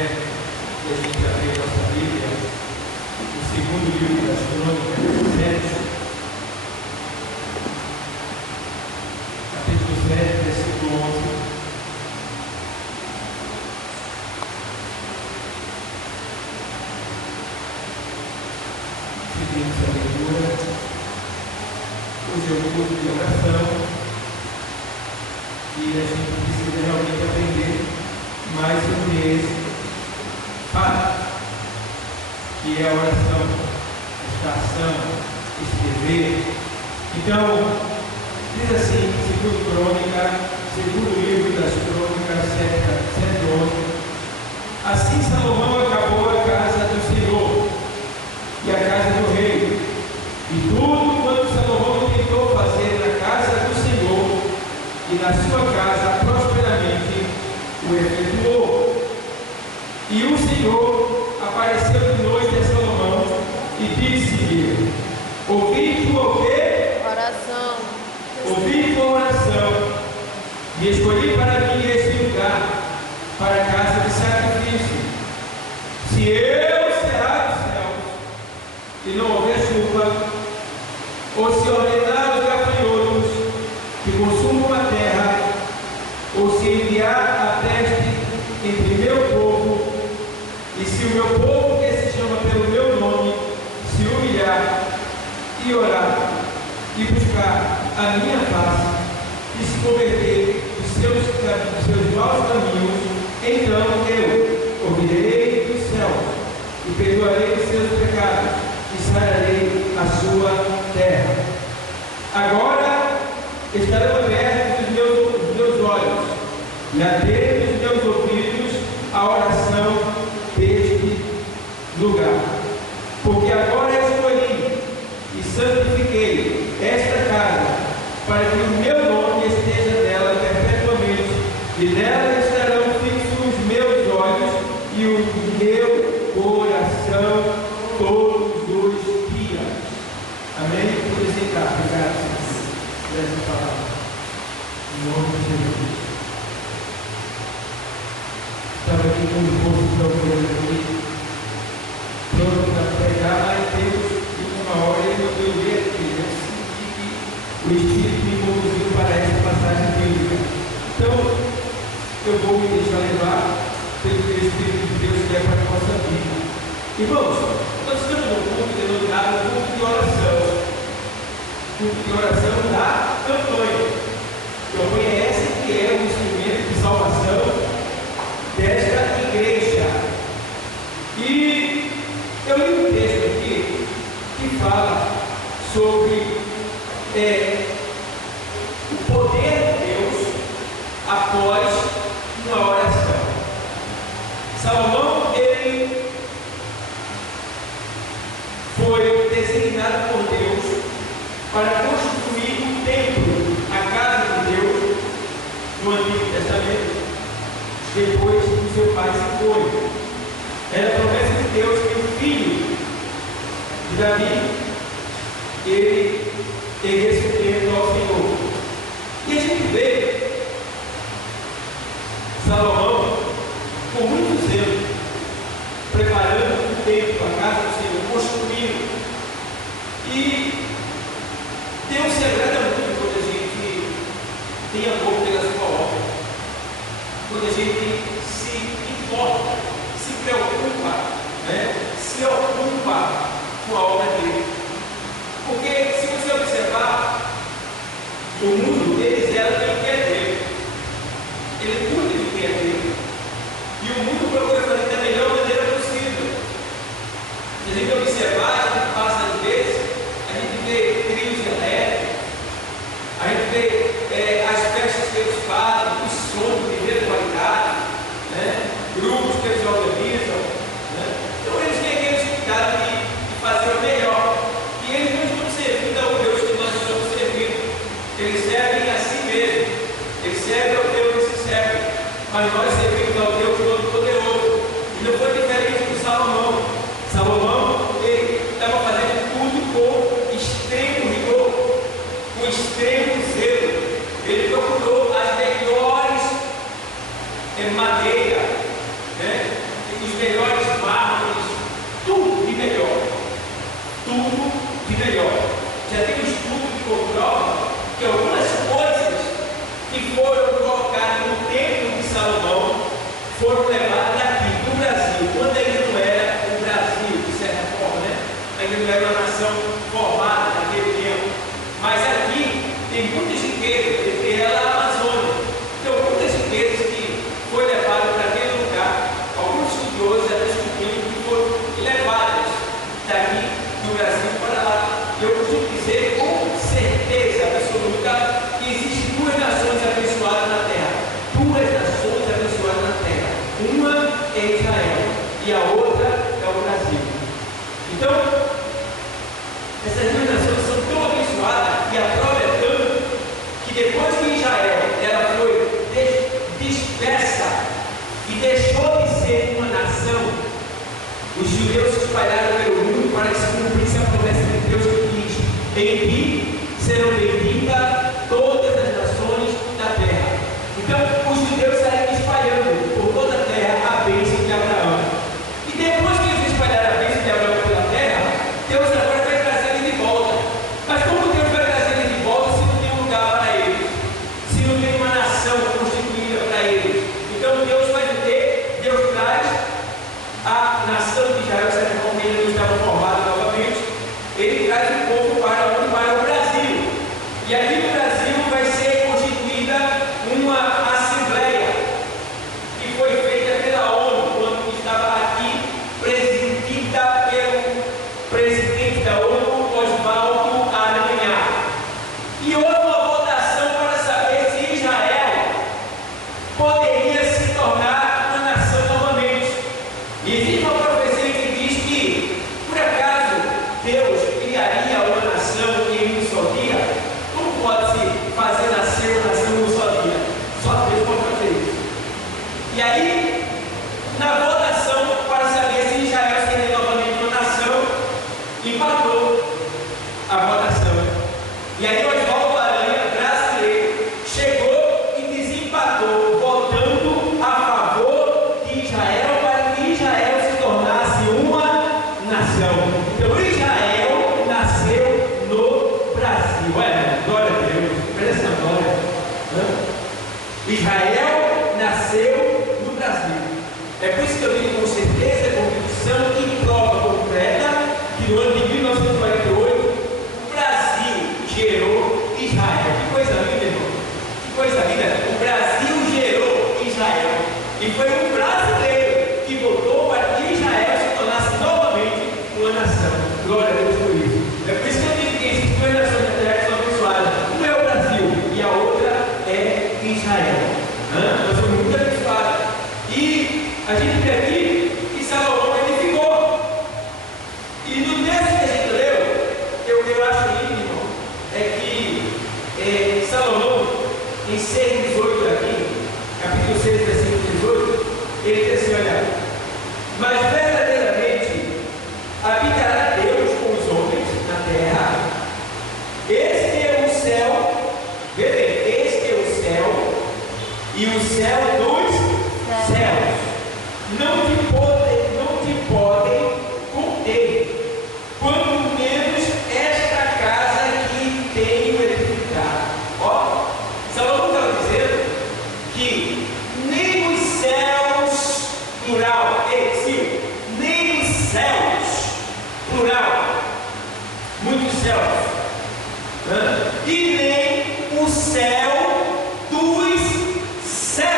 fé e a gente abrir a nossa Bíblia no segundo livro das Crônicas, 7, capítulo 7, versículo 11. Seguimos a leitura. Hoje é um culto de oração e a gente precisa realmente aprender mais sobre esse fato, que é a oração, esta ação, este dever. Então, diz assim, segundo livro das Crônicas, 7:11, assim Salomão acabou a casa do Senhor e a casa do rei, e tudo quanto Salomão tentou fazer na casa do Senhor e na sua casa prosperamente o efetuou. E o Senhor apareceu de noite a Salomão e disse-lhe: ouvi tua oração. Ouvi tua oração e escolhi para mim este lugar, para a casa de sacrifício. Se eu cerrar os céus e não houver chuva, ou se ordenar os gafanhotos que consumam a terra, ou se enviar a peste entre meu povo, e se o meu povo que se chama pelo meu nome se humilhar e orar e buscar a minha face e se converter dos seus maus caminhos, então eu ouvirei dos céus e perdoarei os seus pecados e sararei a sua terra. Agora estarão abertos os meus olhos e atentos os meus ouvidos à oração deste lugar, porque agora escolhi e santifiquei esta casa, para que o meu nome esteja nela perpetuamente, e nela estarão fixos os meus olhos e o meu coração todos os dias. Amém? Por sentar, obrigado por essa palavra. Em nome de Jesus. Estava aqui com o povo de Deus aqui, pronto para pregar, mas Deus, em uma hora, ele não deu ver aqui. Eu senti que o Espírito me conduziu para essa passagem bíblica. Então, eu vou me deixar levar pelo que o Espírito de Deus quer para a nossa vida. Irmãos, nós estamos num culto denominado culto de oração. Culto de oração da campanha. Campanha é essa que é o instrumento de salvação desta igreja. E eu li um texto aqui que fala sobre o poder de Deus após uma oração. Salomão, ele foi designado por Deus para construir um templo, a casa de Deus, no Antigo Testamento, depois que seu pai se foi. Era a promessa de Deus que o filho de Davi, ele esse templo ao Senhor. E a gente vê Salomão com muito zelo, preparando o templo, a casa do Senhor, construindo. E Deus se agrada muito quando a gente tem amor pela sua obra, quando a gente se importa, se preocupa, se ocupa com a obra dele. Porque se você observar, o mundo, ele zela pelo que é dele, ele cuida do que é dele, e o mundo procura fazer da melhor maneira possível. Se a gente observar, a gente passa às vezes, a gente vê trios elétricos, a gente vê as festas que eles fazem, os sons de primeira qualidade, grupos que eles organizam, então eles têm aqueles cuidados de fazer o melhor, e eles não estão servindo ao Deus que nós estamos servindo, eles servem a si mesmos, eles servem ao Deus que se serve, mas nós servimos ao Deus Todo-Poderoso. E não foi diferente do Salomão. Salomão, ele estava fazendo tudo com extremo rigor, com extremo zelo. Ele procurou as melhores madeiras, os melhores mármores, tudo de melhor. Tudo de melhor. Já tem um estudo que comprova que algumas coisas que foram colocadas no templo de Salomão foram levadas daqui, do Brasil, quando ainda não era o Brasil, de certa forma, né? Ainda não era uma nação formada naquele tempo. Mas aqui tem muitas riquezas, porque ela é a Amazônia. Então, muitas riquezas que foi levado para aquele lugar. Alguns estudiosos já descobriram que foram levadas daqui do Brasil para lá. Eu costumo dizer com certeza absoluta que existem duas nações abençoadas na terra. Duas nações abençoadas na terra. Uma é Israel e a outra é o Brasil. Então, essas duas nações são tão abençoadas e a prova é tanto que depois que Israel ela foi dispersa e deixou de ser uma nação, os judeus se espalharam pelo mundo para que se cumprisse a promessa de Deus que diz: em ti serão benditas todas as nações da terra. Então, os judeus saíram espalhando por toda a terra a bênção de Abraão. E depois que eles espalharam a bênção de Abraão pela terra, Deus agora vai trazer ele de volta. Mas como Deus vai trazer ele de volta se não tem um lugar para eles? Se não tem uma nação constituída para eles? Então Deus faz o quê? Deus traz a nação de Israel, certo? Como ele não estava formado novamente, ele traz o povo para o Brasil. E aqui no Brasil vai ser constituída uma assembleia que foi feita pela ONU, quando estava aqui, presidida pelo presidente da ONU, Oswaldo Aranha. E houve uma votação para saber se Israel poderia se tornar uma nação novamente. E existe uma profecia que diz que, por acaso, Deus criaria uma nação em um só dia? Como pode-se fazer nascer uma nação em um só dia? Só Deus pode fazer isso. E aí, na votação para saber se Israel seria novamente uma nação, empatou a votação. E aí Oswaldo Aranha, brasileiro, chegou e desempatou, votando a favor de Israel para que Israel se tornasse uma nação. Então Israel nasceu no Brasil. Glória a Deus, presta glória. Israel nasceu no Brasil. É por isso que eu digo com certeza, convicção e prova concreta que no ano de 1948 o Brasil gerou Israel. Que coisa linda, irmão. Que coisa linda. O Brasil gerou Israel. E foi um brasileiro que votou para que Israel se tornasse novamente uma nação. Glória a Deus por isso. É por isso que eu digo que existem duas nações da terra que são abençoadas. Uma é o Brasil e a outra é Israel. Nós somos muito abençoados. E a gente vê aqui que Salomão edificou. E no texto que a gente leu, eu acho lindo, irmão, é que Salomão, em 6:18 aqui, capítulo 6, versículo 18, ele diz assim: olha, mas verdadeiramente habitará Deus com os homens na terra. Este é o céu, vê bem, este é o céu, e o céu dos céus não te podem conter, quanto menos esta casa que tenho edificado. Ó, Salomão estava dizendo que nem os céus, plural, nem os céus, plural, muitos céus, e nem o céu dos céus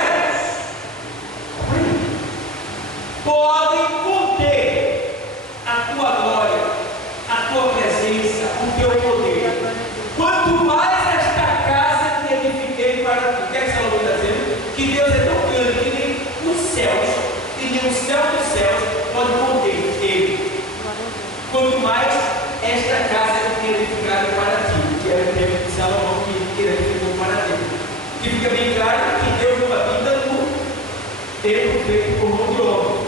podem conter a tua glória, a tua presença, o teu poder. Quanto mais esta casa que edifiquei para ti. O que é que Salomão está dizendo? Que Deus é tão grande que nem os céus, e nem o céu dos céus pode conter ele. Quanto mais esta casa que tem edificado para ti, que era o tempo de Salomão que ele edificou para ti. Que fica bem claro que Deus não habita no templo feito por mão de homem,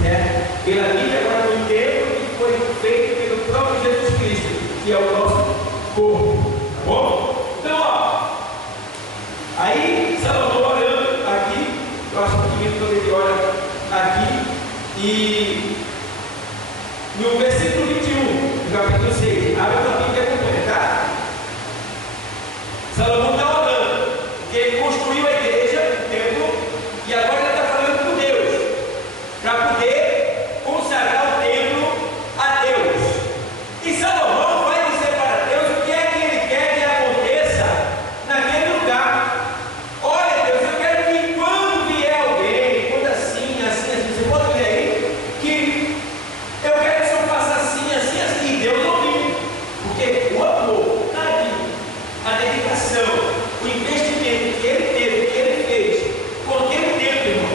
certo? Ele habita agora no templo que foi feito pelo próprio Jesus Cristo, que é o nosso corpo. Tá bom? Então, ó, aí Salomão orando aqui, eu acho que ele olha aqui, E no versículo 21, do capítulo 6, abre o capítulo que acompanha, tá? Salomão está orando, porque ele construiu a igreja, o templo, e agora ele está falando com Deus, para poder consagrar o templo a Deus. E Salomão vai dizer para Deus o que é que ele quer que aconteça naquele lugar. Olha, Deus, eu quero que quando vier alguém, quando assim, você pode ver aí, que eu quero que o Senhor faça assim, assim, assim, e Deus ouviu, porque o amor, a dedicação, o investimento que ele teve, que ele fez, com aquele tempo, irmão,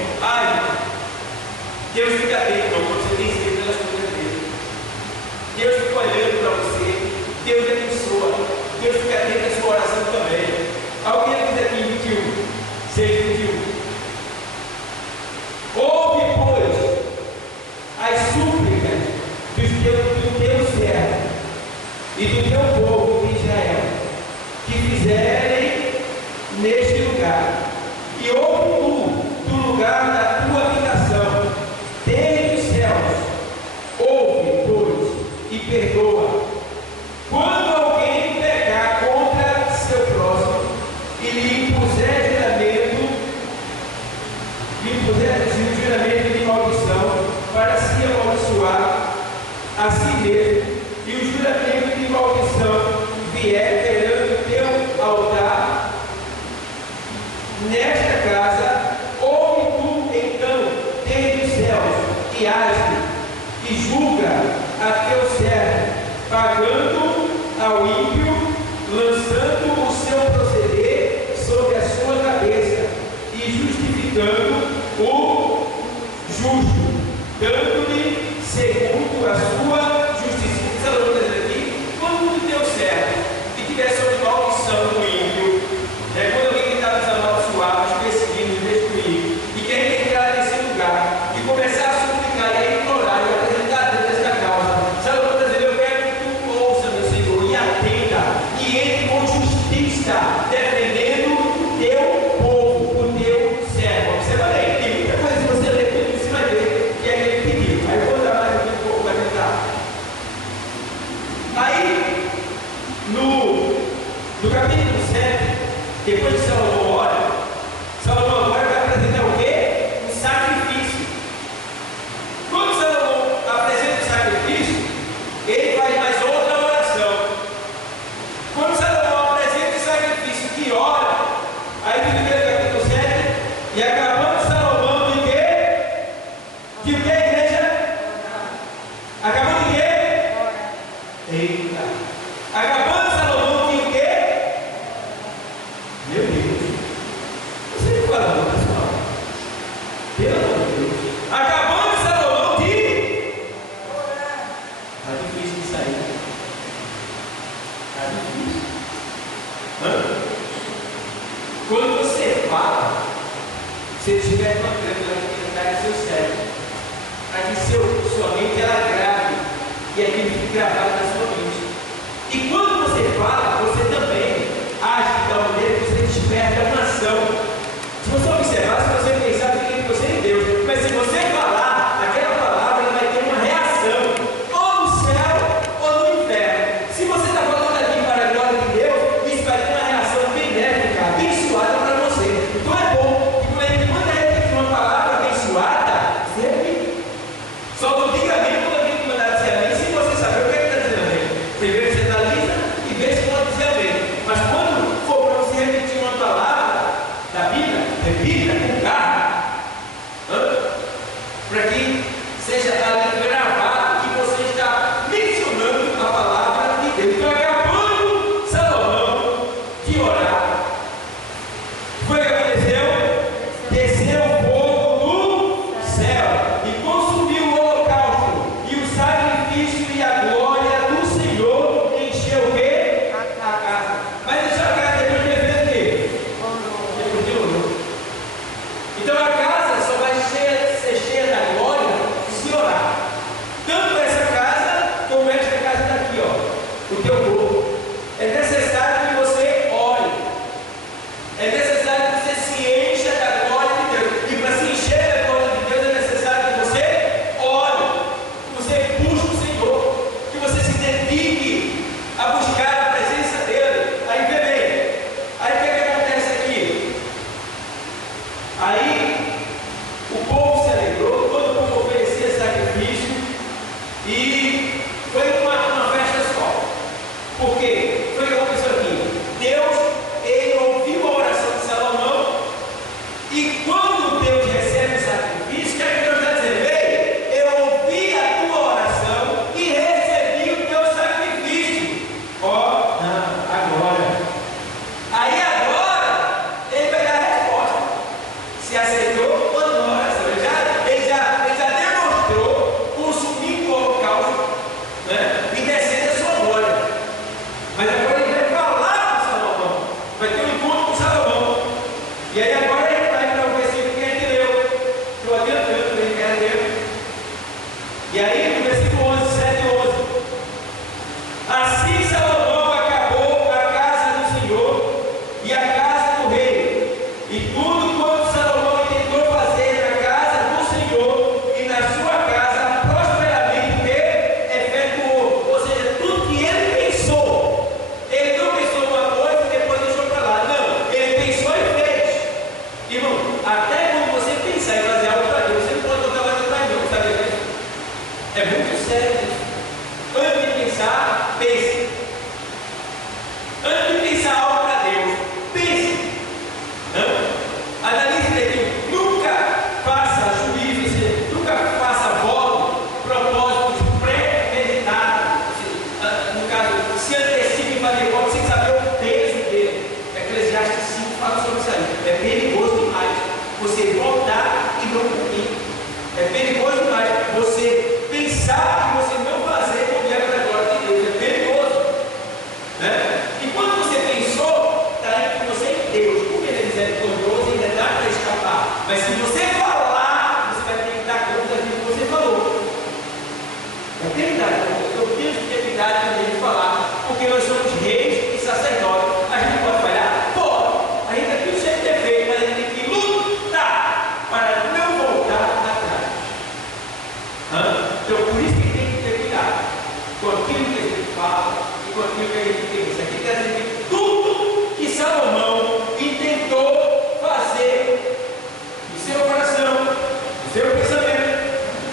Deus fica atento, irmão, quando você tem sede pelas coisas dele. Deus fica olhando para você, Deus abençoa, Deus fica atento à sua oração também. Alguém diz aqui em 21, 6, 21. Ouve, pois, as súplicas do teu servo e do teu povo de Israel, que fizerem neste lugar, e ouve tu do lugar da tua habitação, desde os céus, ouve, pois, e perdoa. Quando alguém pecar contra seu próximo e lhe impuser juramento de maldição, para se amaldiçoar a si mesmo, e o juramento de maldição vier perante o teu altar nesta casa, ouve tu então desde os céus e age e julga a teu servo, pagando ao ímpio, lançando o seu proceder sobre a sua cabeça e justificando o justo, dando-lhe segundo a sua justiça. Salomão está dizendo aqui, quando o teu servo e tiver sob maldição do ímpio, quando alguém tentar nos amaldiçoar, nos perseguir, nos destruir, e quer entrar nesse lugar e começar a suplicar e a implorar e a apresentar a Deus esta causa, Salomão está dizendo, eu quero que tu ouça, meu Senhor, e atenda, e entre com justiça, defendendo o teu povo, o teu servo. Você vai ler, tem muita coisa, se você ler tudo, você vai ver o que é que ele pediu. Aí eu vou dar mais aqui um pouco para tentar. Aí, no capítulo 7, depois de Salomão ora, Salomão agora vai apresentar o quê? Um sacrifício. Quando Salomão apresenta o sacrifício, ele faz mais outra oração. Quando Salomão apresenta o sacrifício que ora, aí diz no capítulo 7, e acabando Salomão de quê? De quê, igreja? Acabando de quê? Eita! Acabando Salomão de quê? Meu Deus! Você não fala não, pessoal? Pelo amor de Deus! Acabando Salomão de... Está difícil de sair. Está difícil. Quando você fala, você estiver tocando na atividade do seu cérebro, para que sua mente ela grave e aquilo fique gravado na sua mente. E quando você fala, você também age da maneira que você desperta uma ação. Se você observar, se você pensar, fica entre você e Deus. Mas se você falar, aquela palavra ela vai ter uma reação, ou no céu, ou no inferno. Se você está falando aqui para a glória de Deus, isso vai ter uma reação benéfica, abençoada para você. Então é bom que quando a gente manda repetir uma palavra abençoada, você repite. Só não diga amém quando alguém te mandar dizer amém, se você saber o que está dizendo amém. Primeiro você analisa e vê se pode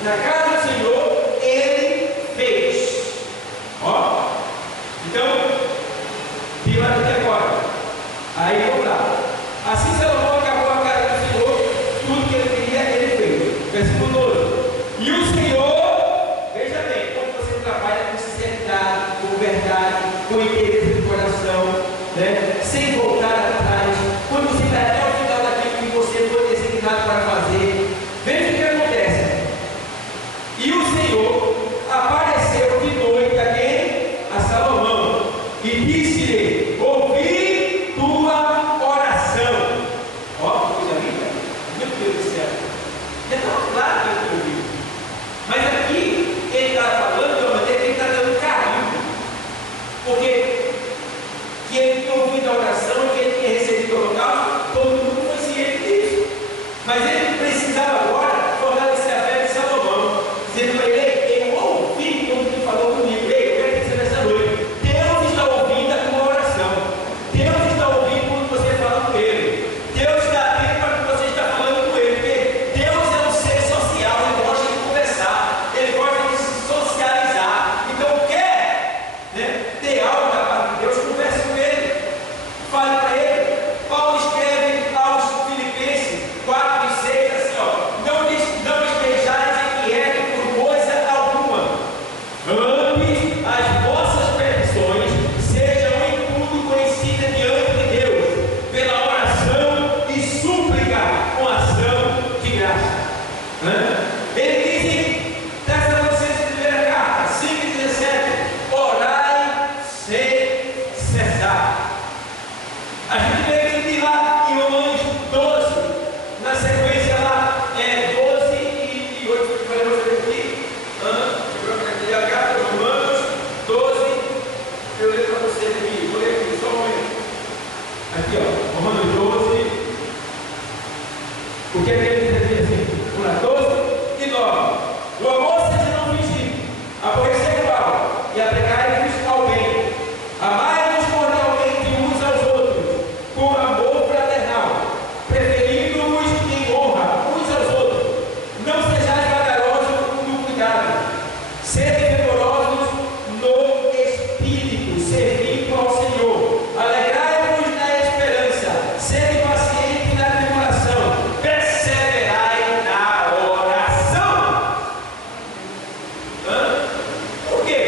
Na casa do Senhor, ele fez. Ó, então, pila até agora. Aí vamos lá. Assim Salomão acabou a casa do Senhor, tudo que ele queria, ele fez. Versículo 12. E o Senhor, veja bem, quando você trabalha com sinceridade, com verdade, com interesse do coração, né? Sem voltar atrás, quando você vai até o final daquilo que você foi designado para fazer, veja o que acontece. E o Senhor apareceu de noite a quem? A Salomão, e disse-lhe: ouvi tua oração. Ó, que coisa linda, meu Deus do céu, é tão claro que eu ouvi. Mas aqui ele está falando de uma maneira que ele está dando carinho, porque que ele tinha ouvido a oração, que ele tinha recebido o holocausto, todo mundo foi ciente disso. Mas ele precisava agora fortalecer a fé de Salomão, dizendo para ele: eu ouvi quando ele falou comigo, ei, eu quero dizer nessa noite, Deus está ouvindo a tua oração, Deus está ouvindo quando você fala com ele, Deus está atento para o que você está falando com ele, porque Deus é um ser social, ele gosta de conversar, ele gosta de se socializar, então quer, né, ter algo da parte de Deus, converse com ele, fale para ele. Paulo escreve aos Filipenses 4 e 6 assim, ó: não estejais inquietos por coisa alguma, antes as vossas petições sejam em tudo conhecidas diante de Deus, pela oração e súplica com ação de graça. Ele diz em Tessalonicenses, primeira carta, 5:17: orai sem cessar. A gente vê que ele lá em Romanos 12, na sequência lá, 12 e 8, que eu falei aqui, Romanos 12, eu leio para vocês aqui, vou ler aqui, só um momento. Aqui, ó, Romanos 12, o que é que ele diz aqui assim? Vamos lá, 12 e 9. O amor seja não fingido, aborrecer o mal e aplicar-vos ao bem. Amai-vos cordialmente uns aos outros, com amor fraternal, preferindo-vos em honra uns aos outros. Não sejais vagarosos no cuidado, sede fervorosos no espírito, servindo ao Senhor. Alegrai-vos na esperança, sede pacientes na tribulação, perseverai na oração. Por quê?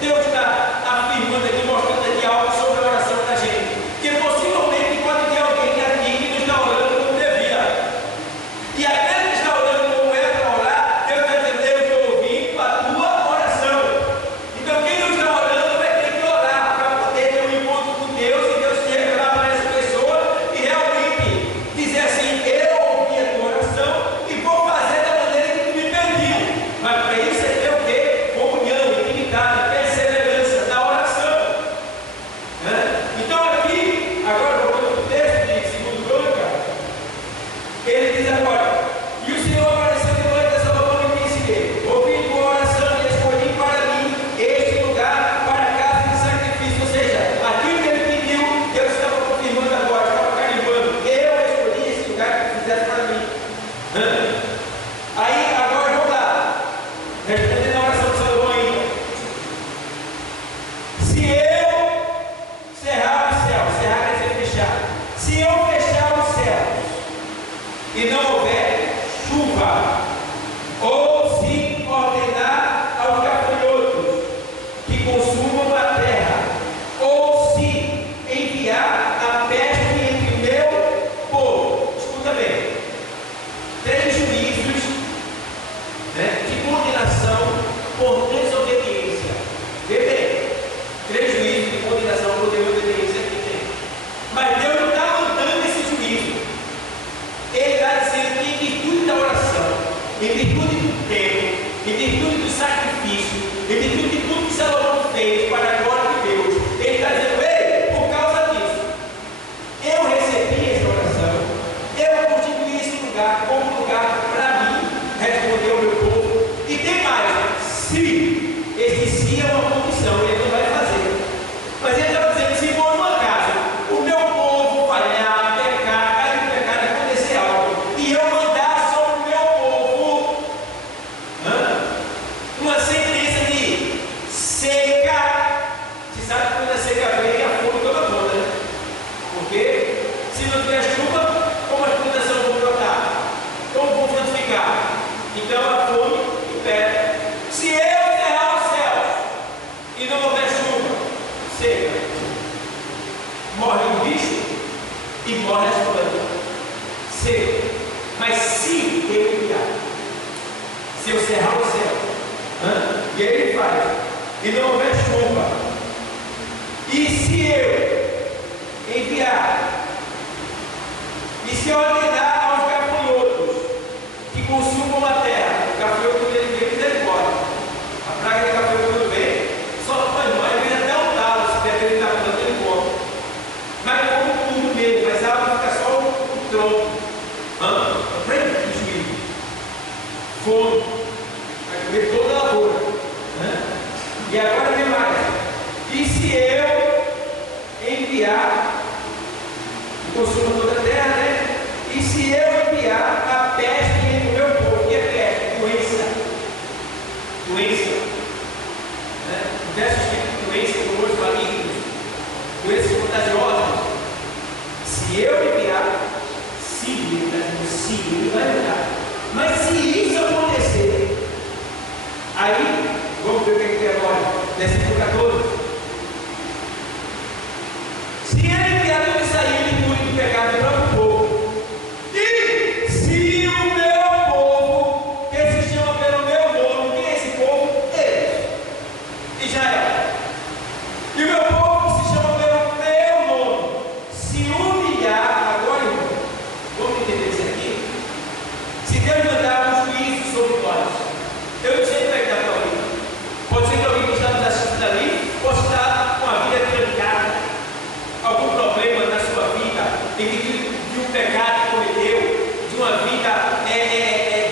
Deus está afirmando aqui, mostrando aqui algo sobre a oração da gente, que possivelmente pode ter alguém aqui que não está orando como devia, e aquele que está orando como é para orar, Deus vai dizer: eu estou ouvindo a tua oração. Então quem não está orando vai ter que orar para poder ter um encontro com Deus, e Deus se revelar para essa pessoa e realmente dizer assim: eu ouvi a tua oração e vou fazer da maneira que tu me pediu. Mas para isso é ter o quê? Comunhão, intimidade, perseverança na oração. Então aqui, agora voltando para o texto de 2 Crônicas, ele diz agora: e o Senhor apareceu de noite a Salomão e disse-lhe: ouvi tua oração e escolhi para mim este lugar para a casa de sacrifício. Ou seja, aquilo que ele pediu, Deus estava confirmando agora, estava carimbando: eu escolhi esse lugar que tu fizeste para mim. Aí agora vamos lá, respondendo a oração de Salomão ainda: se eu cerrar os céus, cerrar quer dizer fechar, se eu fechar os céus e não houver chuva, ou se ordenar aos gafanhotos que consumam a terra, ou se enviar a peste entre o meu povo. Escuta bem, 3 juízos, né, de condenação por desobediência. Vê bem, 3 juízos de condenação por desobediência aqui tem. Mas Deus não está mandando esse juízo. Ele está dizendo que em virtude da oração, em virtude do tempo, em virtude do sacrifício, em virtude de tudo que Salomão fez para a glória de Deus, ele está dizendo: ei, por causa disso, eu recebi essa oração, eu constituí esse lugar como lugar para mim responder ao meu povo. E tem mais: se esse sim é uma condição, ele não vai fazer. Mas ele estava dizendo: se for uma casa, o meu povo falhar, pecar, cair no pecado, acontecer algo, e eu mandar sobre o meu povo Então a fome impera. Se eu cerrar os céus e não houver chuva, seca, morre o bicho e morre as plantas. Seca. Mas se eu enviar, se eu cerrar o céu, e aí ele faz, e não houver chuva, e se eu enviar, e se eu ordenar aos gafanhotos que consumam a terra, o gafanhoto quando ele vem, ele embora. A praga de gafanhoto quando vem, só ele vem até o talo, se der ele na planta, ele come. Mas come tudo mesmo, mas a árvore fica só o tronco. Aprende o juízo. Fome. Vai comer toda a lavoura. E agora vem mais. E se eu enviar, consuma toda a terra, né? E se eu enviar a peste entre o meu povo, o que é peste? Doença. Doença. Diversos tipos de doenças, tumores malignos, doenças contagiosas. Se eu enviar, ele vai mudar. Mas se isso acontecer, aí, vamos ver o que tem agora, versículo 14. Se ele enviar tudo isso aí, ele cure do pecado do próprio povo. E se o meu povo, que se chama pelo meu nome, quem é esse povo? Eles. E já é. E o meu povo que se chama pelo meu nome, se humilhar, agora, irmão, vamos entender isso aqui? Se Deus mandar um juízo sobre nós, eu não sei como é que está a tua vida. Pode ser que alguém que está nos assistindo ali, pode estar com a vida trancada, algum problema na sua vida, de um pecado que cometeu, de uma vida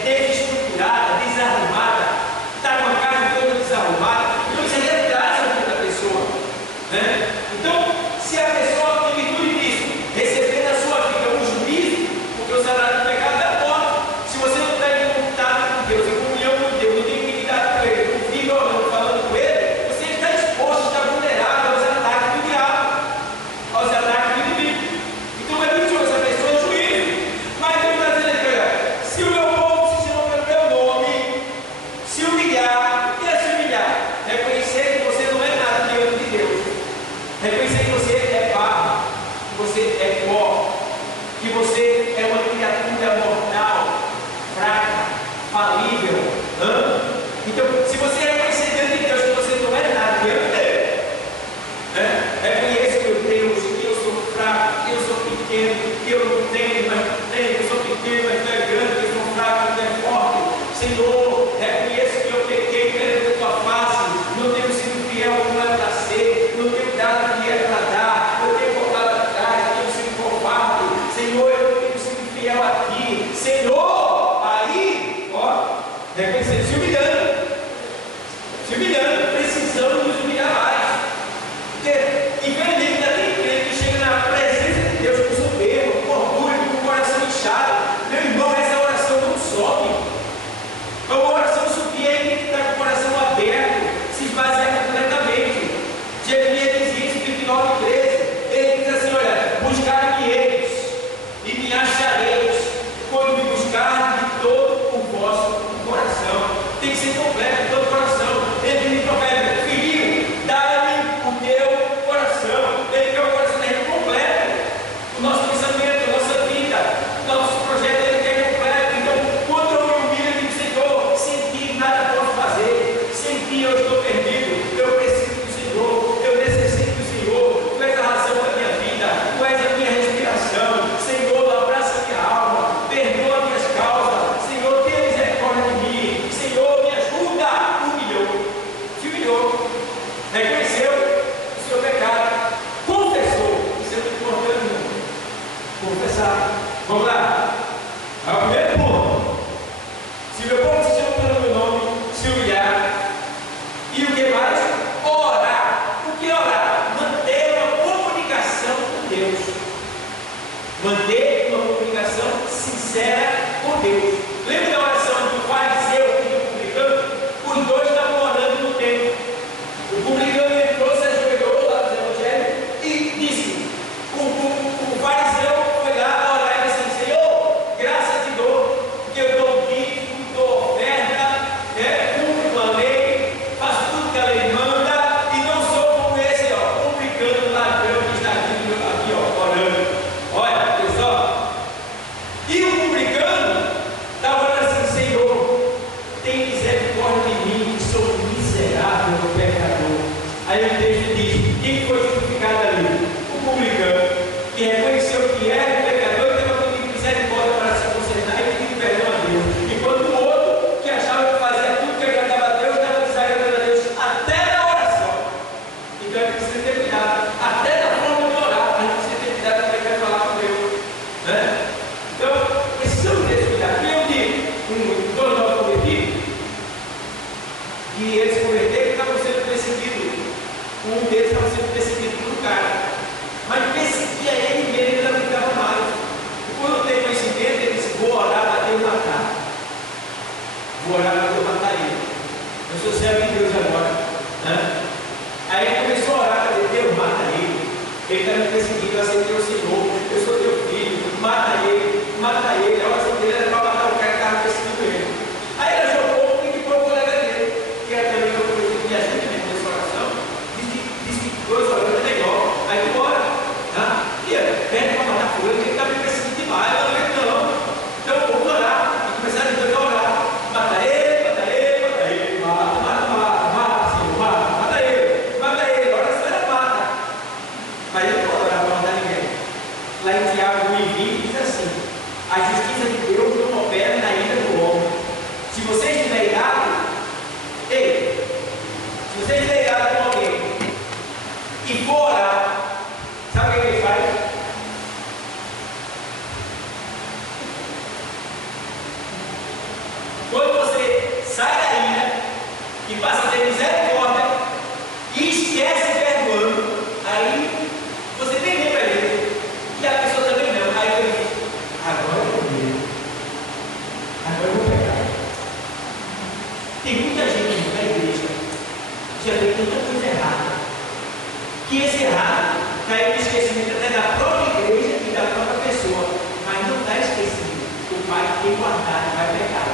desestruturada, desarrumada, está com a casa toda desarrumada. Então isso aí traz a vida da pessoa, né? Então, se a pessoa tem virtude disso, receber na sua vida um juízo, porque o salário do pecado é a morte. Se você não está em contato com Deus, em comunhão com Deus, não tem intimidade com Ele, não vive ou não falando com Ele, você está exposto, está vulnerável aos ataques do diabo, aos ataques do inimigo. Então é muito essa pessoa é juízo. Mas Deus está dizendo aqui, olha, se o meu povo se chama pelo meu nome, se humilhar, o que é se humilhar? Reconhecer que você não é nada diante de Deus. Reconhecer que você é barro, que você é pó, que você é uma criatura mortal, fraca, falível. Então, se você reconhecer diante de Deus que você não é nada diante dele, reconheça que Deus, que eu sou fraco, que eu sou pequeno, que eu não tenho, mas tenho, que eu sou pequeno, mas não é grande, que eu sou fraco, mas não é forte. Senhor, reconheço que eu pequei perante a tua face, não tenho sido fiel como era para ser, não tenho dado o que era para dar, eu tenho voltado atrás, eu tenho sido covarde. Senhor, eu não tenho sido fiel a ti. Senhor, aí, reconhecendo, se humilhando, precisamos nos humilhar mais. Porque, infelizmente, ainda tem crente que chega na presença de Deus com soberba, com orgulho, com o coração inchado. Meu irmão, essa oração não sobe. É uma oração subir, aí tem que estar com o coração aberto, se esvaziar completamente. Jeremias diz isso, 29, 13. Ele diz assim: olha, buscar-me eles e me achareis, quando me buscar de todo o vosso coração. Tem que ser completo, de todo o coração. Ele diz: Aí o texto diz: quem foi justificado ali? O publicano, que reconheceu que era pecador e teve pedido misericórdia para se consertar e pedir perdão a Deus. Enquanto o outro, que achava que fazia tudo que agradava a Deus, estava desagradando a Deus até na oração. Então a gente precisa ter cuidado, até na forma de orar, a gente precisa ter cuidado com o que vai falar com Deus, né? Então, precisamos ter cuidado. Eu digo, todos nós convertidos, que eles converteram e estavam sendo perseguidos. Um deles estava sendo perseguido por um cara, mas perseguia ele mesmo, ele não ficava mais. E quando tem conhecimento, ele disse: vou orar para Deus matar. Vou orar para Deus matar ele. Eu sou servo de Deus agora, né? Aí ele começou a orar para Deus: Deus mata ele. Ele está me perseguindo, eu aceitei o Senhor, eu sou teu filho, mata ele, mata ele. A oração dele era para matar o cara que estava perseguindo ele. Aí ele jogou e ficou o colega dele, que era também o que me ajuda nessa oração. Diz que dois orando é legal. Aí tu ora, tá? E pede para matar fulano, que ele está me perseguindo demais. Eu não. Então vamos orar. E começar a dizer: orar. Mata ele, mata ele, mata ele. Mata, Senhor, mata ele. Mata ele. A oração era mata. Mas eu não vou orar para matar ninguém. Lá em Tiago 1:20 diz assim: a justiça de Deus não opera na ira do homem. Se você estiver irado, se você estiver irado com alguém e for orar, sabe o que ele faz? Quando você sai da ira e passa a ter misericórdia e esquece perdoando, aí você tem medo para ele e a pessoa também não. Aí ele diz: agora eu vou ver, agora eu vou pegar. Tem muita gente na igreja que já tem tanta coisa errada, que esse errado caiu no esquecimento até da própria igreja e da própria pessoa, mas não está esquecido. O pai tem guardado, vai pegar.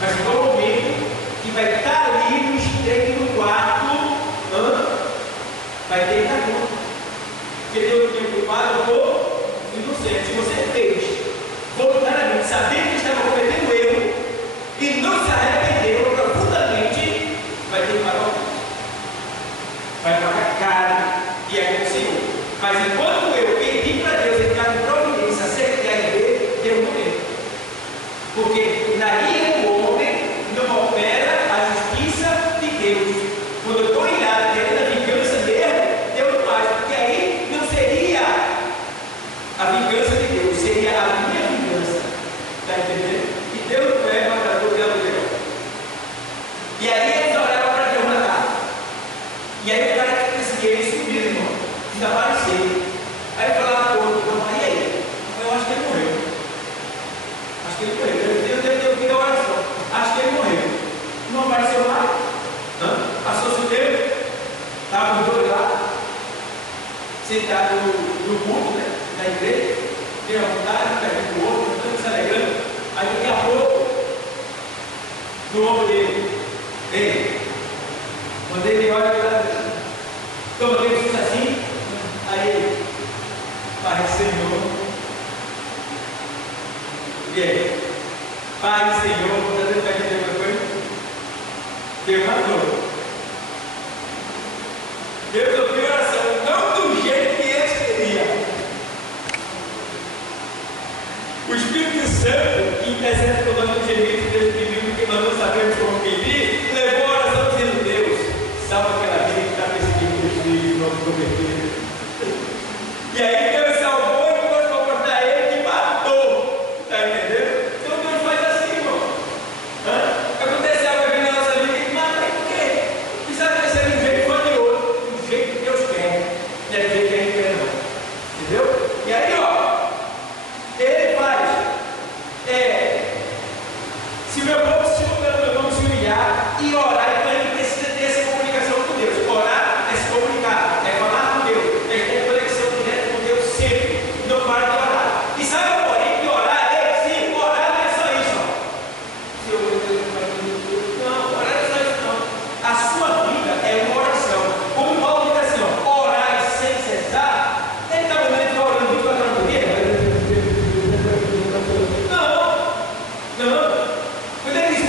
Mas chegou um momento que vai estar ali no estreito do quarto, vai ter que dar conta. Porque Deus tem culpado por inocente. Se você fez voluntariamente, sabendo que estava cometendo erro e não se arrependeu profundamente, vai ter que pagar o preço. Vai pagar caro e é com o Senhor. Mas enquanto eu pedi para Deus entrar em providência acerca da igreja, Deus não veio. Porque na ira do homem não opera a justiça de Deus. Quando eu estou irado querendo a vingança dele, Deus não faz. Porque aí não seria a vingança de Deus, seria a minha vingança. Está entendendo? E Deus não é matador de aluguel. E aí eles oravam para Deus matar. E aí o cara que perseguia ele subiu, irmão, desapareceu. Aí ele falava: e aí? Eu acho que ele morreu. Acho que ele morreu. Eu vi a oração. Acho que ele morreu. Não apareceu mais. Passou-se o tempo. Estava os dois lá, sentado no culto, né, da igreja, tem a vontade, pegando o outro, se alegrando. Aí daqui a pouco, no ombro dele, quando ele olha para toma ele diz assim, aí ele: Pai Senhor, e aí? Pai Senhor, está dizendo que aqui tem alguma coisa? Deus matou. Deus ouviu a oração, não do jeito que eles queriam. O Espírito Santo, que intercede por nós no gemido que Deus pediu, porque nós não sabemos como pedir, levou a oração dizendo: Deus, salva aquela vida que está perseguindo os filhos, não se converter. E aí Deus salvou e foi comportar ele que matou. Está entendendo? Então Deus faz assim, irmão. Acontece algo aqui na nossa vida que mata. Por quê? Precisa acontecer de um jeito ou de outro, do jeito que Deus quer, não é do jeito que a gente quer, não. Entendeu? E aí, ele faz. Se o meu povo se humilhar pelo meu nome, se humilhar e orar, então ele precisa ter essa comunicação com Deus. Orar é se comunicar, é falar com Deus, é ter conexão direta com Deus sempre. Não para de orar. E sabe, porém, que orar sim, orar não é só isso. Não, orar não é só isso, não. A sua vida é uma oração. Como Paulo diz assim: orar sem cessar. Ele está orando 24 horas por dia? Não. Quando ele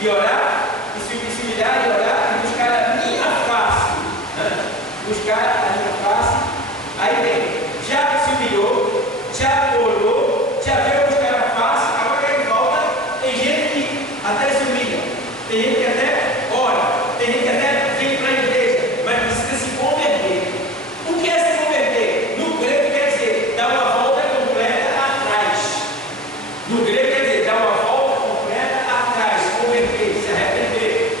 e orar, e se humilhar e orar, e buscar a minha face, né? Buscar a minha face. Aí vem, já se humilhou, já orou, já veio buscar a face, agora ele volta. Tem gente que até se humilha, tem gente que até ora, tem gente que até vem para a igreja, mas precisa se converter. O que é se converter? No grego quer dizer dar uma volta completa atrás. No grego quer dizer dar uma volta completa atrás, converter, se arrepender.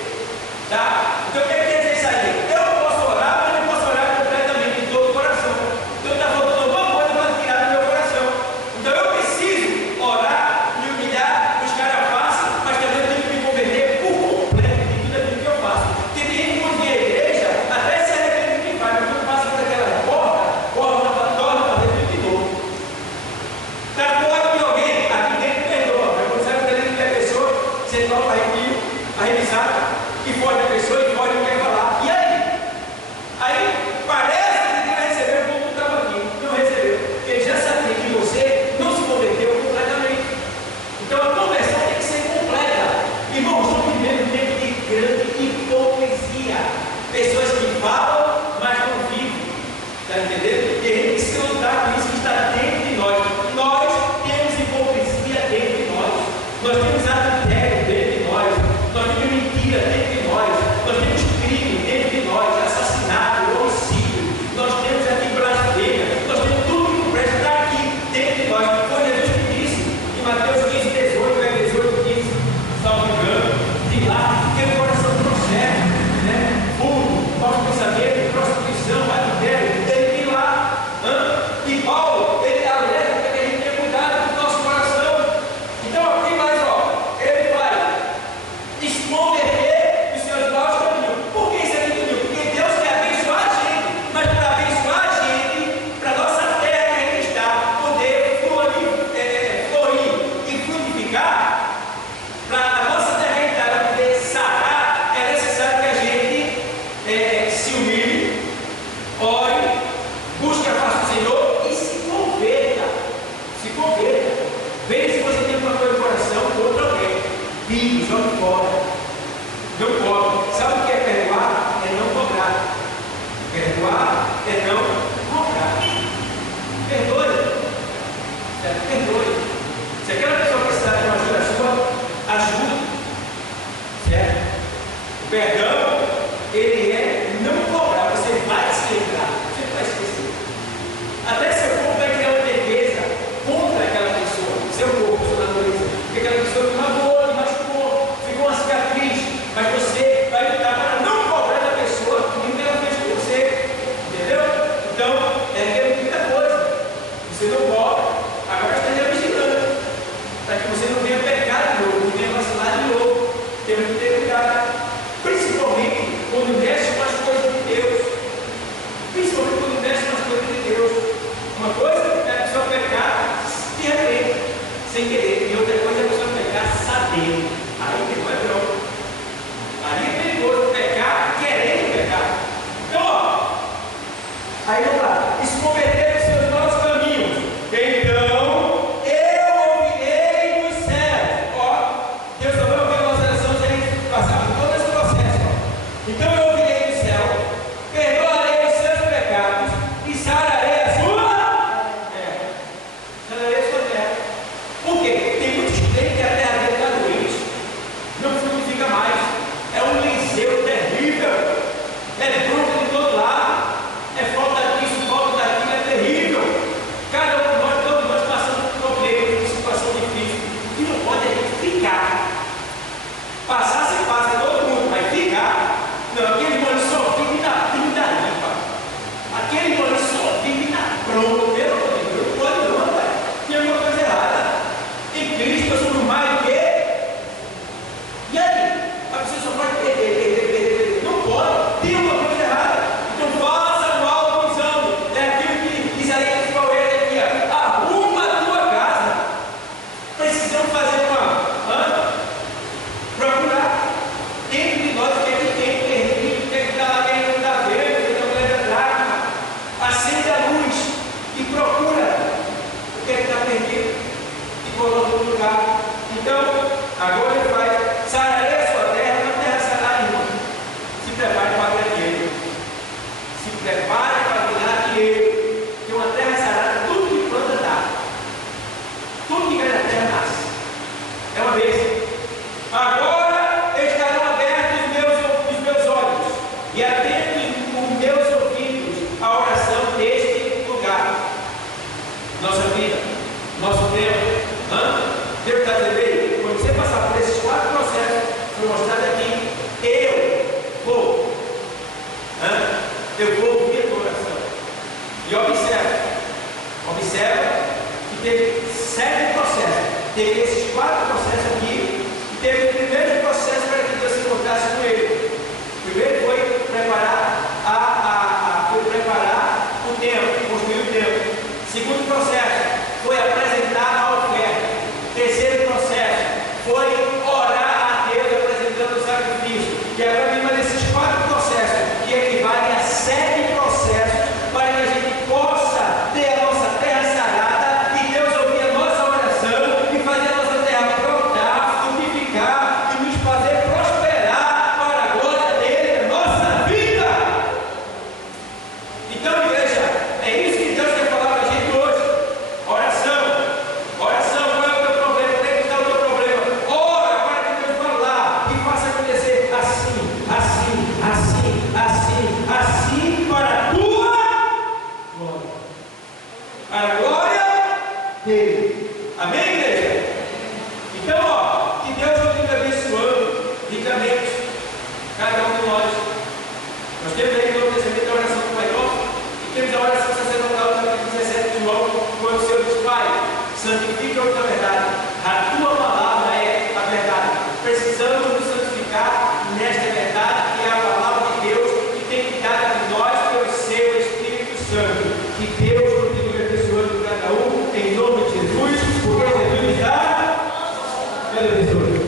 Tá? Então o que quer dizer isso aí? Eu posso orar, mas não posso orar completamente de todo o coração. Então está faltando alguma coisa para tirar do meu coração. Então eu preciso orar, me humilhar, buscar a face, mas também eu tenho que me converter por completo de tudo aquilo que eu faço. Porque tem gente que quando vem à igreja, até se arrepende do que faz, mas quando passa por aquela porta, torna a fazer tudo de novo. Está fora de alguém, aqui dentro perdoa. Mas quando sai dentro da pessoa, você topa a revisar que pode a pessoa e pode o que falar. E aí? Aí parece que ele vai receber como tu estava aqui. Não recebeu. Porque ele já sabia que você não se converteu completamente. Então a conversão tem que ser completa. Irmãos, estamos vivendo um tempo de grande hipocrisia. Pessoas que falam, mas não vivem. Está entendendo? E a gente precisa lutar com isso que está dentro de nós. Nós temos hipocrisia dentro de nós. Nós temos adultério dentro de nós. Nós temos mentira dentro de nós. Nós temos crime dentro de nós. Assassinato, homicídio. Nós temos aqui blasfêmia. Nós temos tudo que não presta está aqui dentro de nós. Foi Jesus que disse em Mateus 15, 18, 18, 15, salvo engano, de lá, que o coração procede, né? Furto, falso pensamento, prostituição, adultério, ele tem lá. E Paulo, ele alerta para que a gente tenha cuidado do nosso coração. Então, aqui mais, ó, ele vai se converter dos seus maus caminhos. Por que isso é muito lindo? Porque Deus quer abençoar a gente, mas para abençoar a gente, para a nossa terra que a gente está, poder florir e frutificar, para a nossa terra que está poder sarar, é necessário que a gente se humilhe, ore, busque a face do Senhor e se converta. Se converta. Veja se você tem uma coisa no coração contra alguém. Vive, jogue fora. Não pode. Sabe o que é perdoar? É não cobrar. Perdoar é não cobrar. Perdoe. Certo? Perdoe. Se aquela pessoa precisar de uma ajuda sua, ajude. Certo? O perdão